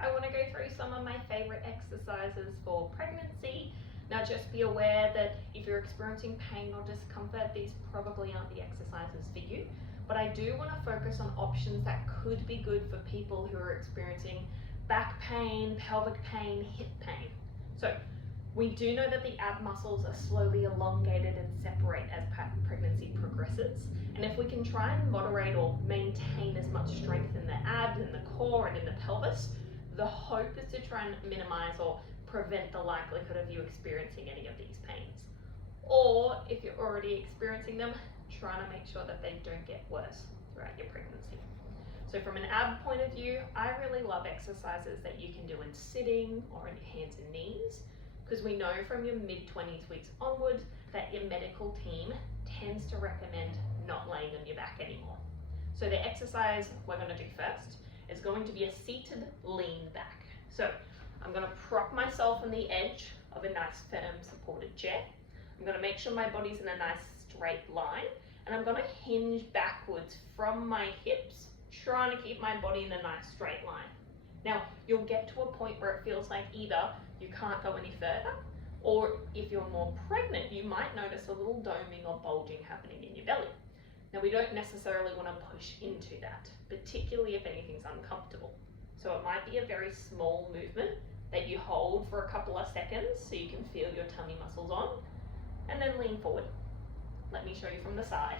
I want to go through some of my favorite exercises for pregnancy. Now just be aware that if you're experiencing pain or discomfort, these probably aren't the exercises for you. But I do want to focus on options that could be good for people who are experiencing back pain, pelvic pain, hip pain. So we do know that the ab muscles are slowly elongated and separate as pregnancy progresses. And if we can try and moderate or maintain as much strength in the abs, in the core, and in the pelvis, the hope is to try and minimize or prevent the likelihood of you experiencing any of these pains. Or if you're already experiencing them, trying to make sure that they don't get worse throughout your pregnancy. So from an ab point of view, I really love exercises that you can do in sitting or in your hands and knees, because we know from your mid-20s weeks onwards that your medical team tends to recommend not laying on your back anymore. So the exercise we're going to do first is going to be a seated lean back. So I'm going to prop myself on the edge of a nice firm supported chair. I'm going to make sure my body's in a nice straight line, and I'm going to hinge backwards from my hips, trying to keep my body in a nice straight line. Now, you'll get to a point where it feels like either you can't go any further, or if you're more pregnant, you might notice a little doming or bulging happening in your belly. Now, we don't necessarily want to push into that, particularly if anything's uncomfortable. So it might be a very small movement that you hold for a couple of seconds so you can feel your tummy muscles on, and then lean forward. Let me show you from the side.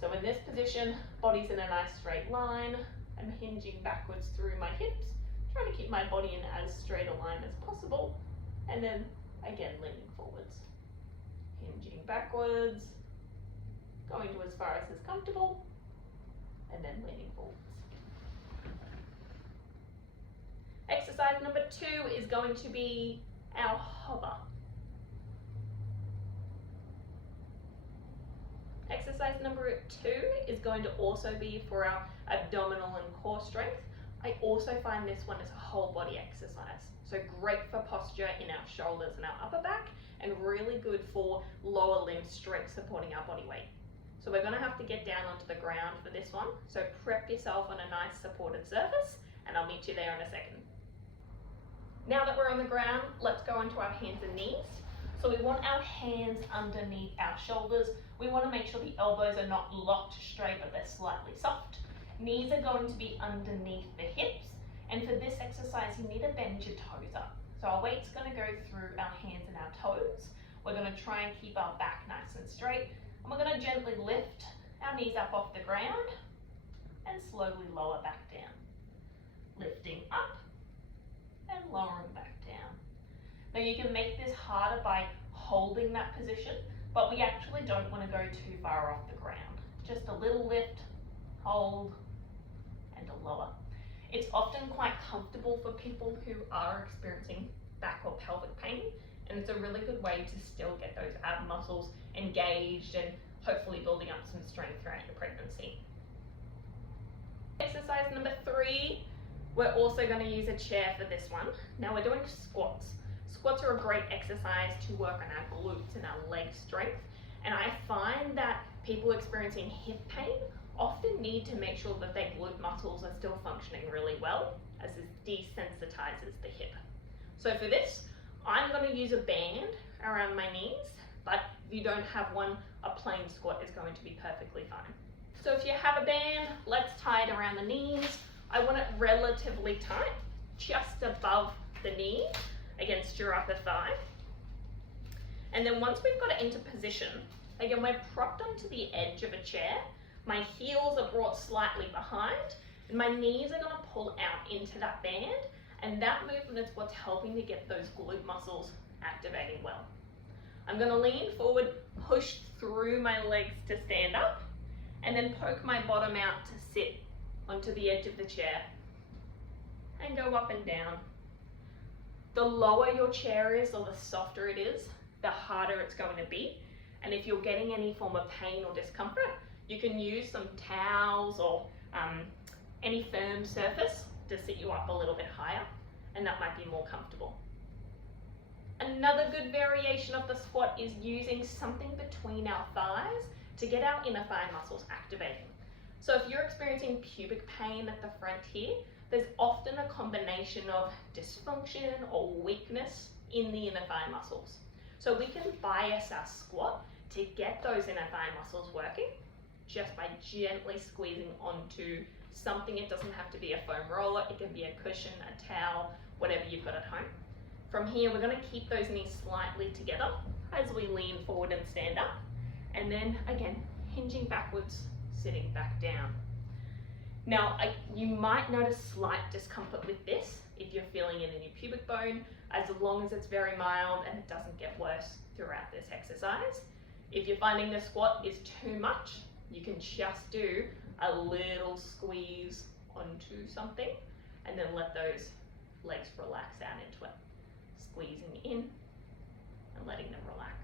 So in this position, body's in a nice straight line. I'm hinging backwards through my hips, trying to keep my body in as straight a line as possible, and then again leaning forwards. Hinging backwards, going to as far as is comfortable, and then leaning forwards. Exercise number 2 is going to be our hover. Exercise number 2 is going to also be for our abdominal and core strength. I also find this one as a whole body exercise. So great for posture in our shoulders and our upper back, and really good for lower limb strength, supporting our body weight. So we're going to have to get down onto the ground for this one. So prep yourself on a nice supported surface, and I'll meet you there in a second. Now that we're on the ground, let's go into our hands and knees. So we want our hands underneath our shoulders. We want to make sure the elbows are not locked straight, but they're slightly soft. Knees are going to be underneath the hips. And for this exercise, you need to bend your toes up. So our weight's going to go through our hands and our toes. We're going to try and keep our back nice and straight. And we're going to gently lift our knees up off the ground and slowly lower back down. Lifting up and lowering back down. Now you can make this harder by holding that position, but we actually don't want to go too far off the ground. Just a little lift, hold, and a lower. It's often quite comfortable for people who are experiencing back or pelvic pain, and it's a really good way to still get those ab muscles engaged and hopefully building up some strength throughout your pregnancy. Exercise number 3, we're also going to use a chair for this one. Now we're doing squats. Squats are a great exercise to work on our glutes and our leg strength, and I find that people experiencing hip pain often need to make sure that their glute muscles are still functioning really well, as this desensitizes the hip. So for this, I'm going to use a band around my knees, but if you don't have one, a plain squat is going to be perfectly fine. So if you have a band, let's tie it around the knees. I want it relatively tight, just above the knee, against your upper thigh. And then once we've got it into position, again, we're propped onto the edge of a chair. My heels are brought slightly behind, and my knees are going to pull out into that band, and that movement is what's helping to get those glute muscles activating well. I'm going to lean forward, push through my legs to stand up, and then poke my bottom out to sit onto the edge of the chair and go up and down. The lower your chair is or the softer it is, the harder it's going to be. And if you're getting any form of pain or discomfort, you can use some towels or any firm surface to sit you up a little bit higher, and that might be more comfortable. Another good variation of the squat is using something between our thighs to get our inner thigh muscles activating. So if you're experiencing pubic pain at the front here, there's often a combination of dysfunction or weakness in the inner thigh muscles. So we can bias our squat to get those inner thigh muscles working just by gently squeezing onto something. It doesn't have to be a foam roller, it can be a cushion, a towel, whatever you've got at home. From here, we're going to keep those knees slightly together as we lean forward and stand up. And then again, hinging backwards, sitting back down. Now, you might notice slight discomfort with this if you're feeling it in your pubic bone, as long as it's very mild and it doesn't get worse throughout this exercise. If you're finding the squat is too much, you can just do a little squeeze onto something and then let those legs relax out into it. Squeezing in and letting them relax.